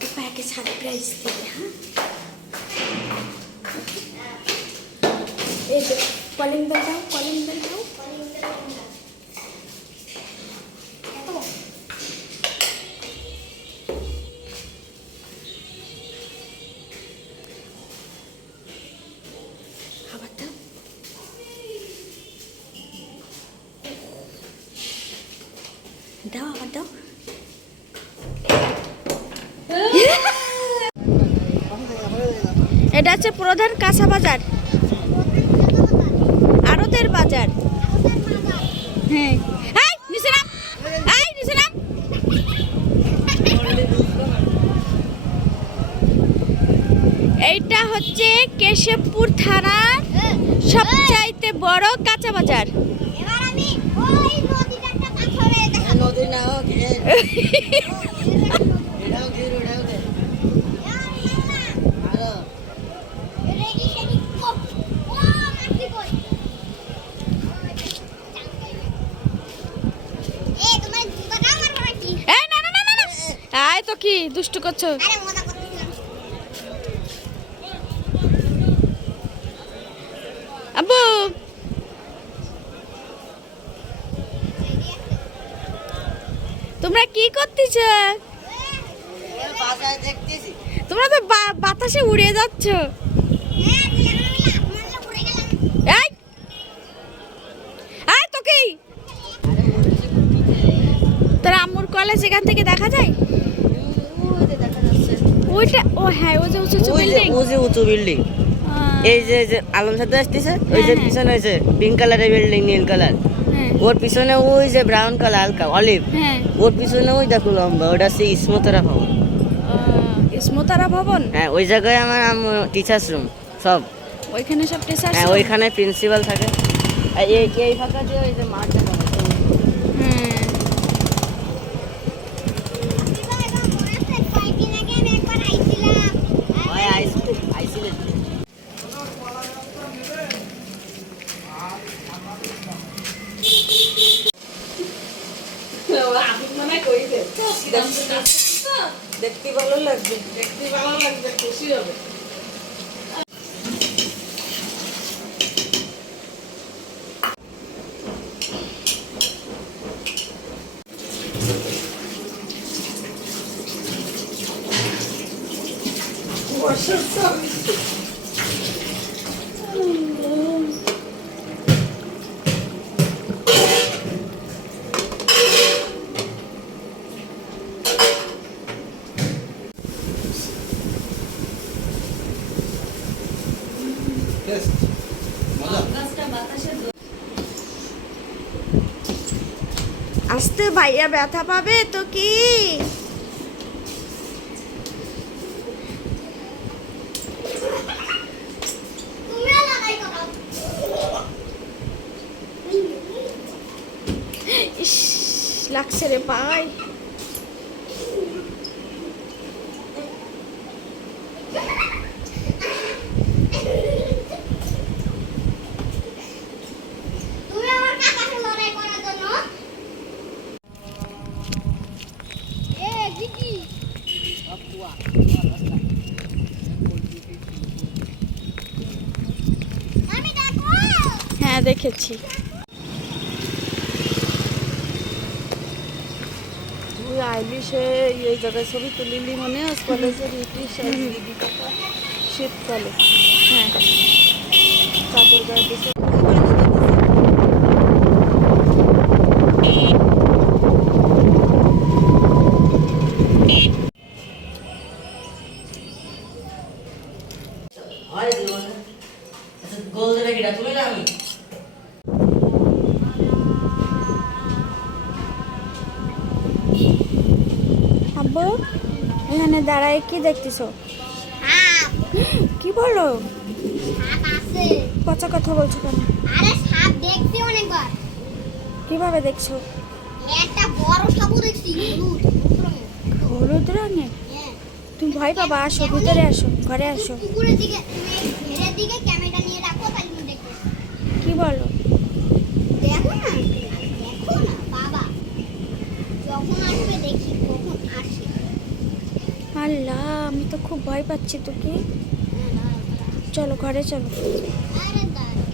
পাপাকে সারপ্রাইজ দেবে। হ্যাঁ, এই যে কলিং বেল দাও, কলিং বেল দাও। খাবার দাও। দাও আবার দাও। এটা হচ্ছে প্রধান কাঁচা বাজার, আড়তের বাজার। হ্যাঁ, এই নিচে নাম, এই নিচে নাম। এইটা হচ্ছে কেশবপুর থানার সবচাইতে বড় কাঁচা বাজার। এবার আমি ওই নদীটার পাথরে দেখাবো। নদী না হোক এটাও ঘির ওটাও দে। হ্যালো রেডি রেডি ও মাটি কই এ তোমার জুতাটা আমার বাবা কি এই না না না না, আয় তো কি দুষ্টু করছো? আরে মজা করতেছিলাম। আব্বু তোমরা কি করতেছ? বাজায় দেখতেছি। তোমরা তো বাতাসে উড়ে যাচ্ছ। হ্যাঁ দিলাম আমি লাফ মারলে উড়ে গেলাম। এই আয় তো কি তোর আম্মুর কলেজ এখান থেকে দেখা যায়? ওই যে দেখা যাচ্ছে ওইটা, ও হ্যাঁ, ওই যে উঁচু উঁচু ওই যে বিল্ডিং। ওই যে উঁচু বিল্ডিং। এই যে যে আলম সাথে আসতেছে ওই যে হ্যাঁ, পিছনে হয়েছে পিঙ্ক কালারের বিল্ডিং, নীল কালার। হ্যাঁ ওর পিছনে ওই যে ব্রাউন কালার হালকা অলিভ, হ্যাঁ, ওর পিছনে ওই দেখো লম্বা, ওটা হচ্ছে ইসমতরা ভবন। ইসমতারা ভবন। হ্যাঁ ওই জায়গায় আমার টিচার্স রুম সব। ওইখানে সব টিচার। হ্যাঁ ওইখানে প্রিন্সিপাল থাকে। আর এই ফাঁকা দিয়ে ওই যে মাঠ দেখা যায়। হ্যাঁ এবার মনে আছে কয়েকদিন আগে আমি একবার আইছিলাম। ওই আইসিলে দেখতে ভালো লাগবে, দেখতে ভালো লাগবে, খুশি হবে। আস্তে ভাইয়া ব্যথা পাবে তো কি? তোমরা লাগাই করো। ইস লাগছে রে পাই। তুমি আমার কাকাকে লড়াই করার জন্য এ দিদি আমি দেখো হ্যাঁ দেখেছি। তুই আইলি সে এই জায়গায় ছবি তুলিলি মনে আছে কলেজের শীতকালে। হ্যাঁ চাদর গায়ে দিছে। গোল ধরে কিটা তুমি না আমি আব্বু এখানে দাঁড়ায় কি দেখতেছো? সাপ কি বলো? সাপ আছে। পচা কথা বলছো কেন? আরে সাপ দেখছি অনেকবার। কিভাবে দেখছো? একটা বড় সাপ দেখছি হলুদ রঙের। হলুদ রঙে? হ্যাঁ তুমি ভয় পাবা, আসো ভিতরে আসো, ঘরে আসো। পুকুরের দিকে তুমি ঘেরের দিকে ক্যামেরা নিয়ে রাখো তাহলে তুমি দেখবে। কি বলো? দেখো না বাবা যখন আসবে দেখি কখন আসে। আল্লাহ, আমি তো খুব ভয় পাচ্ছি। তো কি, চলো ঘরে চলো। আরে দাঁড়া,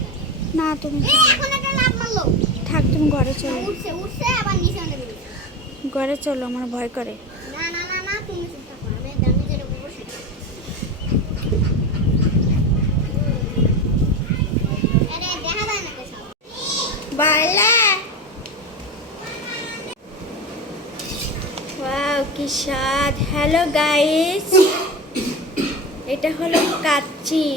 না তুমি এই এখন একটা লাফ মারলো। থাক, তুমি ঘরে চলো। উঠছে উঠছে আবার নিচে নেমে গেছে। ঘরে চলো, আমার ভয় করে। না না না না, তুমি চুপ থাকো, আমি যেটা বলবো সেটা। আরে দেখা যায় না কেসব। বাইলা, ওয়াও কি স্বাদ। হ্যালো গাইস, এটা হলো কাচ্চি।